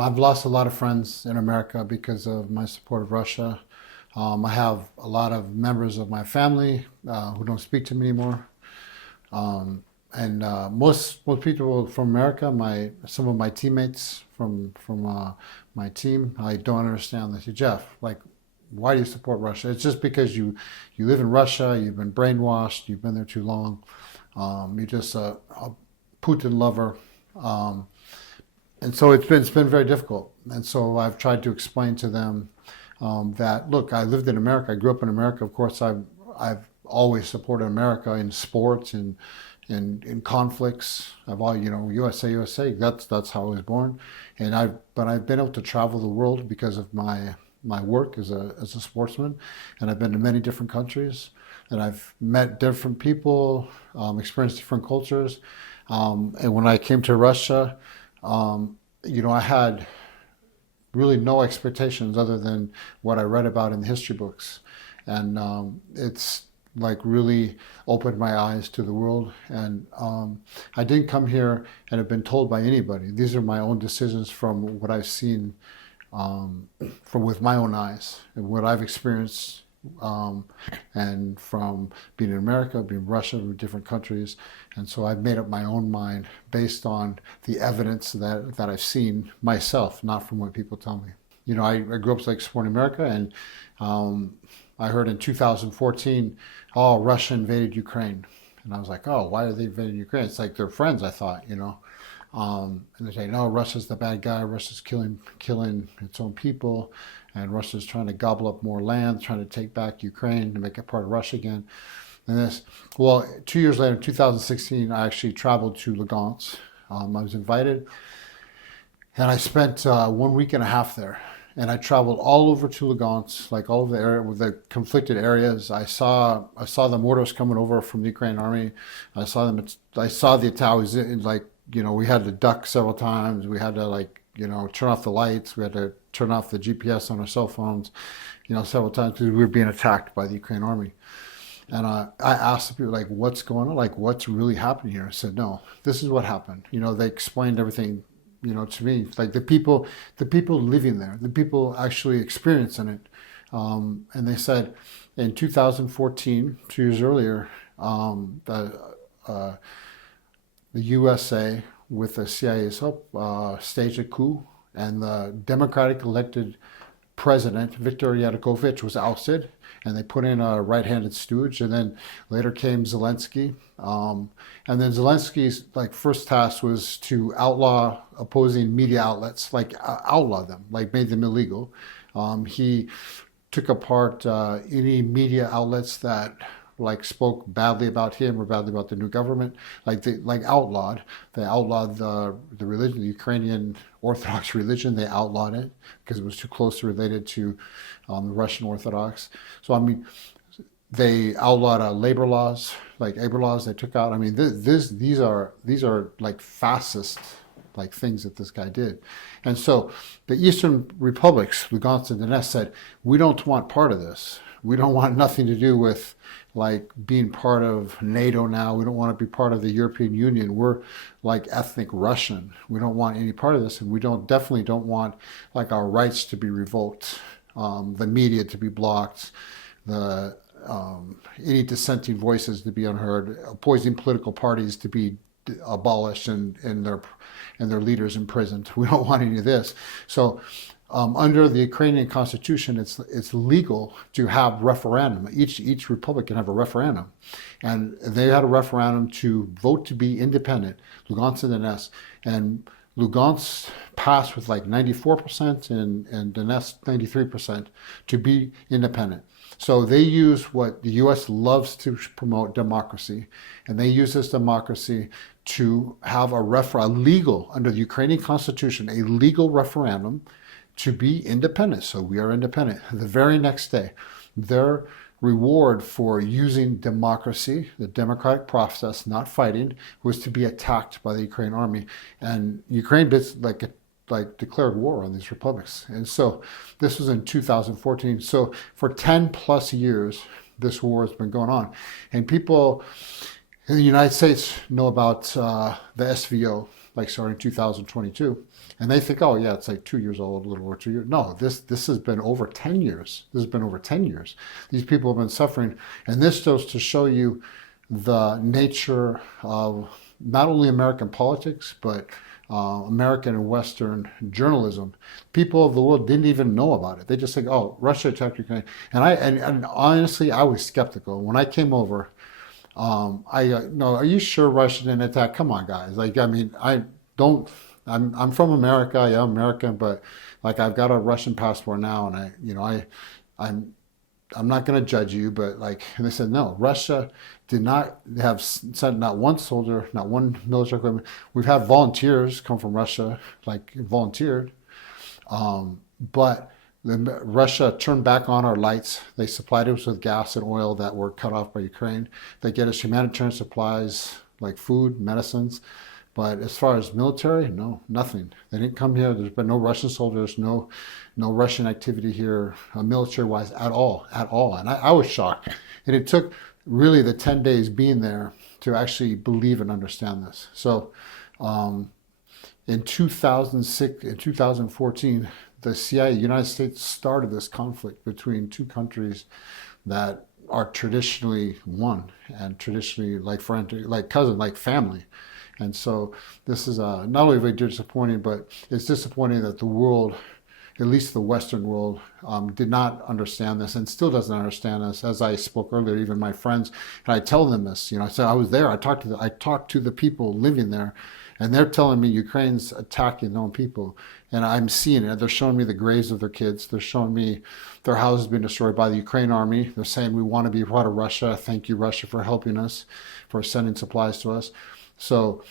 I've lost a lot of friends in America because of my support of Russia. I have a lot of members of my family who don't speak to me anymore. And most people from America, some of my teammates from my team, I don't understand. They say, Jeff, like, why do you support Russia? It's just because you live in Russia, you've been brainwashed, you've been there too long. You're just a Putin lover. And so it's been very difficult. And so I've tried to explain to them that, look, I lived in America. I grew up in America. Of course, I've always supported America in sports and in conflicts. I've all, USA, USA. That's how I was born. But I've been able to travel the world because of my work as a sportsman, and I've been to many different countries, and I've met different people, experienced different cultures. And when I came to Russia, I had really no expectations other than what I read about in the history books. And it's like really opened my eyes to the world. And I didn't come here and have been told by anybody. These are my own decisions from what I've seen from with my own eyes and what I've experienced, and from being in America, being in Russia, from different countries. And so I've made up my own mind based on the evidence that I've seen myself, not from what people tell me. I grew up like supporting America, and I heard in 2014, oh, Russia invaded Ukraine. And I was like, oh, why did they invade Ukraine? It's like they're friends, I thought. And they say, no, Russia's the bad guy. Russia's killing its own people, and Russia's trying to gobble up more land, trying to take back Ukraine to make it part of Russia again. And 2 years later, in 2016, I actually traveled to Lugansk. I was invited, and I spent 1 week and a half there. And I traveled all over to Lugansk, like all over the area with the conflicted areas. I saw the mortars coming over from the Ukrainian army. I saw them. I saw the Italians, like, we had to duck several times. We had to turn off the lights. We had to turn off the GPS on our cell phones, several times because we were being attacked by the Ukrainian army. And I asked the people, like, what's going on? Like, what's really happening here? I said, no, this is what happened. They explained everything, to me, like the people living there, the people actually experiencing it. And they said in 2014, 2 years earlier, the USA, with the CIA's help, staged a coup, and the Democratic elected president, Viktor Yanukovych, was ousted, and they put in a right-handed stooge. And then later came Zelensky. And then Zelensky's first task was to outlaw opposing media outlets, outlaw them, made them illegal. He took apart any media outlets that spoke badly about him or badly about the new government, outlawed. They outlawed the religion, the Ukrainian Orthodox religion. They outlawed it because it was too closely related to the Russian Orthodox. So they outlawed labor laws, labor laws. They took out. These are fascist things that this guy did. And so the Eastern republics, Lugansk and Donetsk, said, we don't want part of this. We don't want nothing to do with being part of NATO now. We don't want to be part of the European Union. We're ethnic Russian. We don't want any part of this, and we definitely don't want our rights to be revoked, the media to be blocked, any dissenting voices to be unheard, opposing political parties to be abolished, and their leaders imprisoned. We don't want any of this. So under the Ukrainian constitution, it's legal to have referendum. Each republic can have a referendum, and they had a referendum to vote to be independent, Lugansk and Donetsk, and Lugansk passed with 94% and Donetsk 93% to be independent. So they use what the U.S. loves to promote, democracy, and they use this democracy to have a legal, under the Ukrainian constitution, a legal referendum to be independent. So we are independent. The very next day, their reward for using democracy, the democratic process, not fighting, was to be attacked by the Ukrainian army. And Ukraine declared war on these republics. And so this was in 2014. So for 10 plus years, this war has been going on. And people in the United States know about the SVO, like starting 2022, and they think, oh yeah, it's like 2 years old, a little over 2 years. No, this has been over 10 years. This has been over 10 years. These people have been suffering, and this goes to show you the nature of not only American politics, but American and Western journalism. People of the world didn't even know about it. They just think, oh, Russia attacked Ukraine. And honestly, I was skeptical. When I came over, no, are you sure Russia didn't attack? Come on, guys. Like, I mean, I'm from America. Yeah, I'm American, but like I've got a Russian passport now, and I'm not going to judge you, but like, and they said, no, Russia did not have sent not one soldier, not one military equipment. We've had volunteers come from Russia, like volunteered, but Russia turned back on our lights. They supplied us with gas and oil that were cut off by Ukraine. They get us humanitarian supplies like food, medicines. But as far as military, no, nothing. They didn't come here. There's been no Russian soldiers, no Russian activity here, military-wise at all. And I was shocked. And it took really the 10 days being there to actually believe and understand this. So in 2006, in 2014, the CIA, United States, started this conflict between two countries that are traditionally one and traditionally like friend, like cousin, like family. And so this is not only very disappointing, but it's disappointing that the world, at least the Western world, did not understand this and still doesn't understand this. As I spoke earlier, even my friends, and I tell them this, I said I was there. I talked to the people living there, and they're telling me Ukraine's attacking their own people, and I'm seeing it. They're showing me the graves of their kids. They're showing me their houses being destroyed by the Ukraine army. They're saying we want to be part of Russia. Thank you, Russia, for helping us, for sending supplies to us. So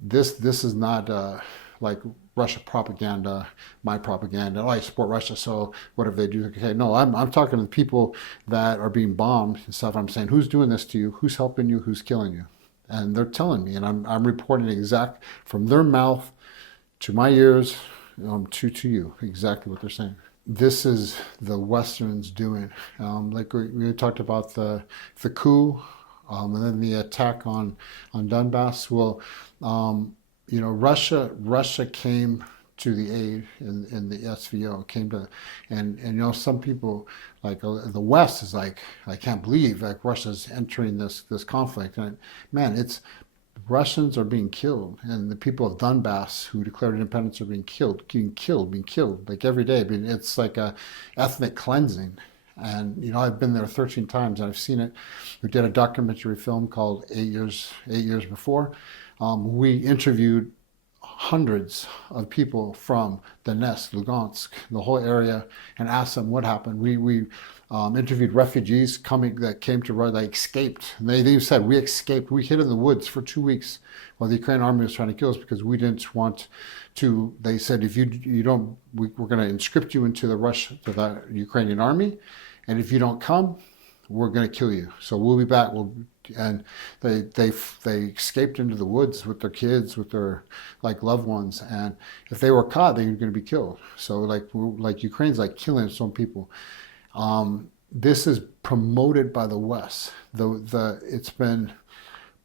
this is not like Russia propaganda, my propaganda. Oh, I support Russia, so whatever they do, okay. No, I'm talking to the people that are being bombed and stuff. I'm saying, who's doing this to you? Who's helping you? Who's killing you? And they're telling me, and I'm reporting exact from their mouth to my ears, to you, exactly what they're saying. This is the Westerns doing. Like we talked about the coup. And then the attack on Donbass. Well, Russia came to the aid in the SVO, came to, and some people like the West is like, I can't believe like Russia's entering this conflict. And man, it's Russians are being killed, and the people of Donbass who declared independence are being killed like every day. I mean, it's like a ethnic cleansing. And I've been there 13 times and I've seen it. We did a documentary film called 8 Years Before. We interviewed hundreds of people from Donetsk, Lugansk, the whole area, and asked them what happened. We interviewed refugees that came to Russia, they escaped. And they said, we escaped. We hid in the woods for 2 weeks while the Ukrainian army was trying to kill us because we didn't want to. They said, if you don't, we're going to conscript you into the Ukrainian army. And if you don't come, we're going to kill you. So we'll be back. And they escaped into the woods with their kids, with their like loved ones. And if they were caught, they were going to be killed. So like Ukraine's like killing its own people. This is promoted by the West. It's been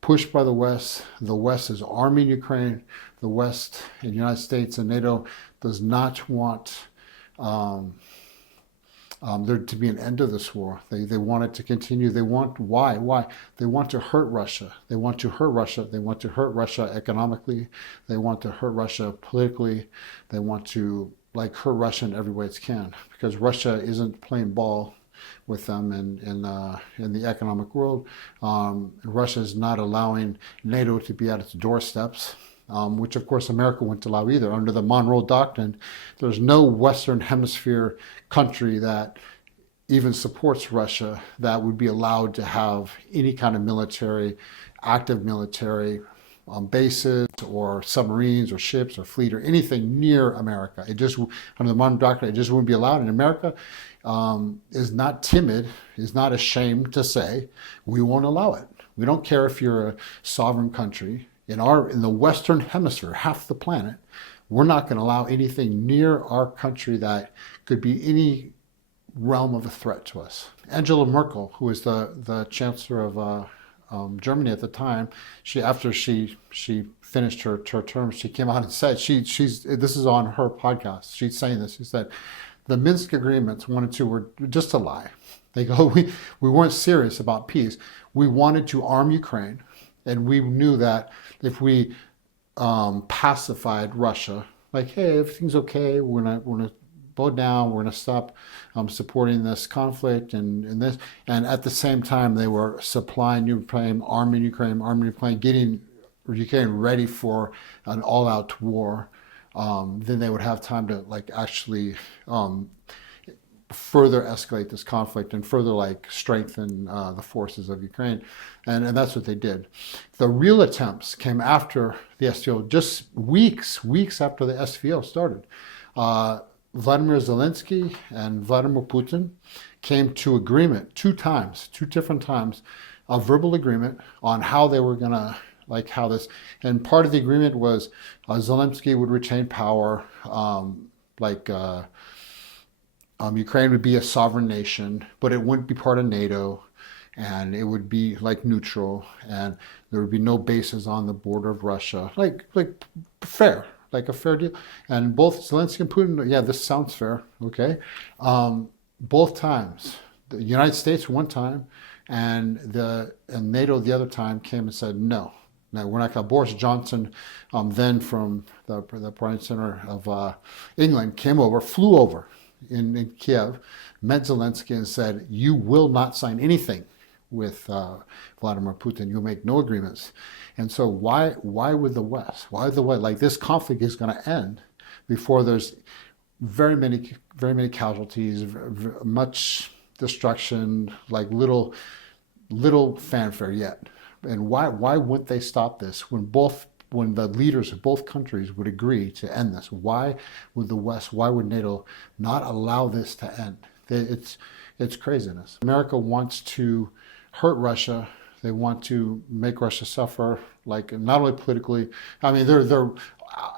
pushed by the West. The West is arming Ukraine. The West and the United States and NATO does not want there to be an end to this war. They want it to continue. They want, why? They want to hurt Russia. They want to hurt Russia. They want to hurt Russia economically. They want to hurt Russia politically. They want to hurt Russia in every way it can, because Russia isn't playing ball with them in the economic world. Russia is not allowing NATO to be at its doorsteps. Which of course America wouldn't allow either. Under the Monroe Doctrine, there's no Western Hemisphere country that even supports Russia that would be allowed to have any kind of active military bases or submarines or ships or fleet or anything near America. It just, under the Monroe Doctrine, it just wouldn't be allowed. And America is not timid, is not ashamed to say, we won't allow it. We don't care if you're a sovereign country. In the Western Hemisphere, half the planet, we're not going to allow anything near our country that could be any realm of a threat to us. Angela Merkel, who was the chancellor of Germany at the time, after she finished her term, she came out and said, this is on her podcast. She's saying this. She said, the Minsk agreements, 1 and 2, were just a lie. They go, we weren't serious about peace. We wanted to arm Ukraine, and we knew that if we pacified Russia, like, hey, everything's okay, we're gonna bow down, we're gonna stop supporting this conflict and this, and at the same time they were supplying Ukraine, arming Ukraine, getting Ukraine ready for an all-out war. Then they would have time to like actually further escalate this conflict and further like strengthen the forces of Ukraine, and that's what they did. The real attempts came after the SVO, just weeks after the SVO started. Vladimir Zelensky and Vladimir Putin came to agreement two different times, a verbal agreement on how they were gonna how this, and part of the agreement was Zelensky would retain power, Ukraine would be a sovereign nation, but it wouldn't be part of NATO, and it would be like neutral, and there would be no bases on the border of Russia, like fair, like a fair deal. And both Zelensky and Putin, yeah, this sounds fair, okay. Both times, the United States one time, and NATO the other time came and said no. Now, we're not going to. Boris Johnson, then from the Prime Minister of England, flew over in Kiev, met Zelensky and said, you will not sign anything with Vladimir Putin. You'll make no agreements. And so why would the West? Like, this conflict is going to end before there's very many casualties, much destruction, like little fanfare yet. And why wouldn't they stop this when the leaders of both countries would agree to end this? Why would the West, why would NATO not allow this to end? It's craziness. America wants to hurt Russia. They want to make Russia suffer, like not only politically. I mean, their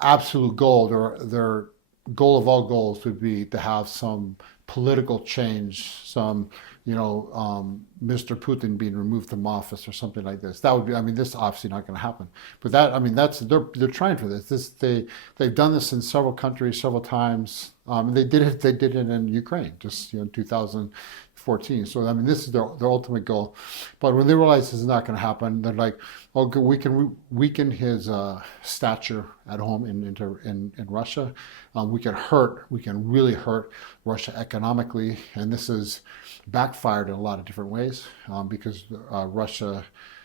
absolute goal, their goal of all goals would be to have some political change, some Mr. Putin being removed from office or something like this. That would be, I mean, this is obviously not going to happen. But that, I mean, they're trying for this. They've done this in several countries, several times. They did it in Ukraine, just in 2014. So I mean, this is their ultimate goal. But when they realize this is not going to happen, they're like, oh, we can weaken his stature at home in Russia. We can really hurt Russia economically, and this is backfired in a lot of different ways because Russia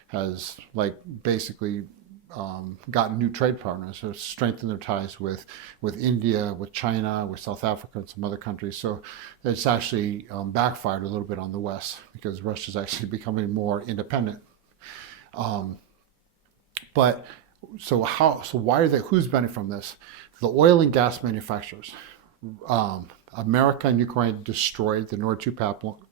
has basically gotten new trade partners, so strengthened their ties with India, with China, with South Africa, and some other countries. So it's actually backfired a little bit on the West because Russia's actually becoming more independent. But why are they? Who's benefiting from this? The oil and gas manufacturers. America and Ukraine destroyed the Nord 2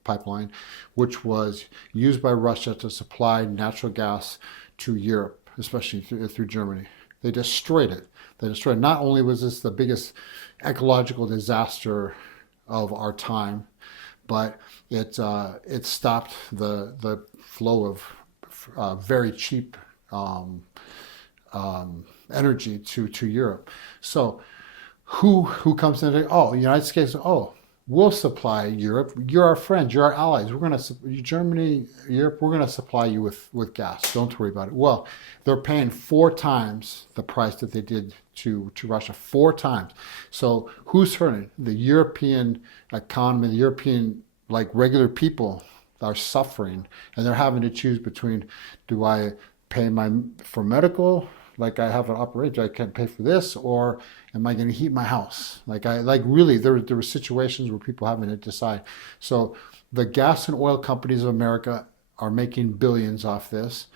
pipeline, which was used by Russia to supply natural gas to Europe, especially through Germany. They destroyed it. Not only was this the biggest ecological disaster of our time, but it stopped the flow of very cheap energy to Europe. So who comes in? Oh, the United States. Oh, we'll supply Europe. You're our friends. You're our allies. We're going to Germany, Europe. We're going to supply you with gas. Don't worry about it. Well, they're paying 4 times the price that they did to Russia. 4 times. So who's hurting? The European economy. The European regular people are suffering, and they're having to choose between: do I pay for medical? Like I have an operation, I can't pay for this, or am I going to heat my house? Really, there were situations where people having to decide. So the gas and oil companies of America are making billions off this.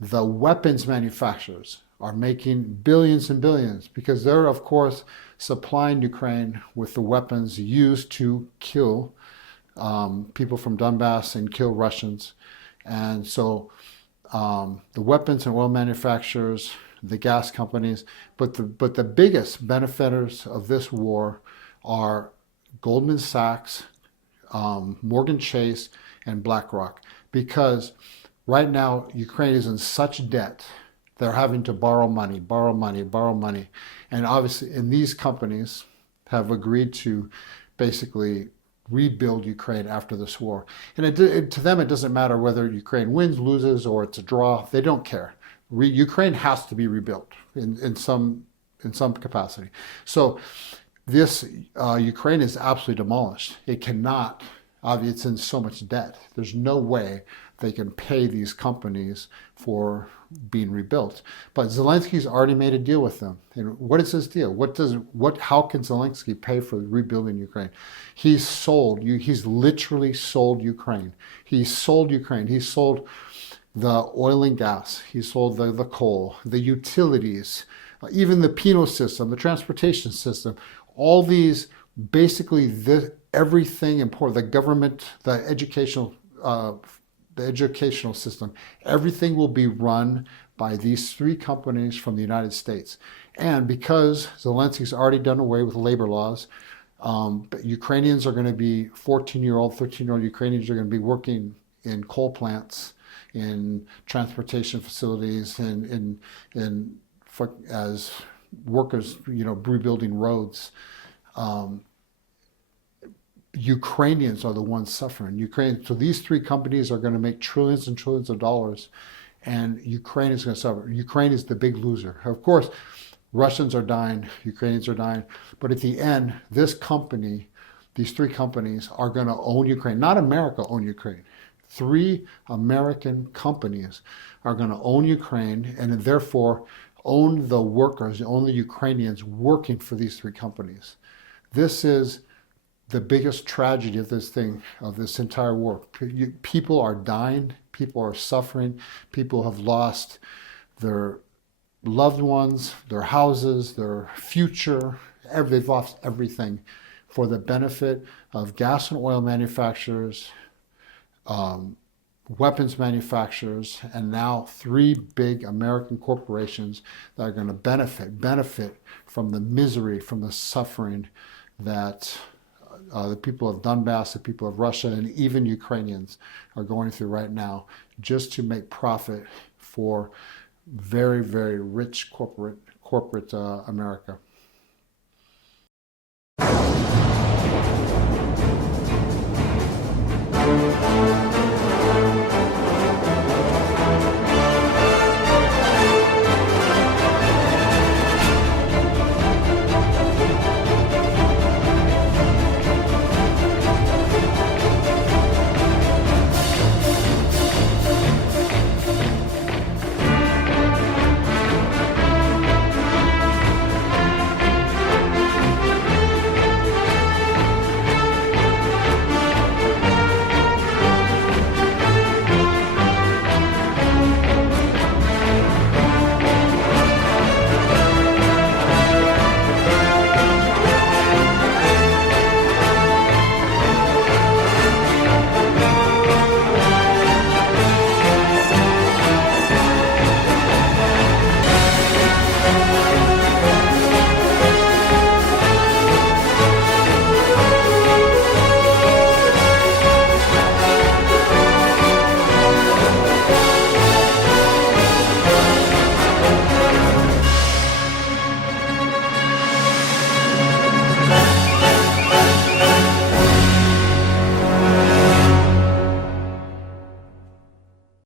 The weapons manufacturers are making billions and billions because they're, of course, supplying Ukraine with the weapons used to kill people from Donbass and kill Russians. And so the weapons and oil manufacturers, the gas companies, but the biggest benefactors of this war are Goldman Sachs, Morgan Chase, and BlackRock, because right now Ukraine is in such debt They're having to borrow money, borrow money, borrow money. And obviously, and these companies have agreed to basically rebuild Ukraine after this war. And to them, it doesn't matter whether Ukraine wins, loses, or it's a draw. They don't care. Ukraine has to be rebuilt in some capacity. So this Ukraine is absolutely demolished. It cannot. Obviously, it's in so much debt. There's no way they can pay these companies for being rebuilt. But Zelensky's already made a deal with them. And what is his deal? How can Zelensky pay for rebuilding Ukraine? He's literally sold Ukraine. He's sold Ukraine. He sold the oil and gas. He sold the coal, the utilities, even the penal system, the transportation system, all these, basically everything important, the government, the educational system, everything will be run by these three companies from the United States. And because Zelensky's already done away with labor laws, Ukrainians are going to be 14-year-old, 13-year-old Ukrainians are going to be working in coal plants, in transportation facilities, as workers, rebuilding roads. Ukrainians are the ones suffering. So these three companies are going to make trillions and trillions of dollars, and Ukraine is going to suffer. Ukraine is the big loser. Of course, Russians are dying, Ukrainians are dying, but at the end, these three companies are going to own Ukraine. Not America own Ukraine. Three American companies are going to own Ukraine and therefore own the workers, own the Ukrainians working for these three companies. This is the biggest tragedy of this entire war. People are dying, people are suffering, people have lost their loved ones, their houses, their future, they've lost everything for the benefit of gas and oil manufacturers, weapons manufacturers, and now three big American corporations that are going to benefit from the misery, from the suffering that the people of Donbass, the people of Russia, and even Ukrainians are going through right now, just to make profit for very, very rich corporate America.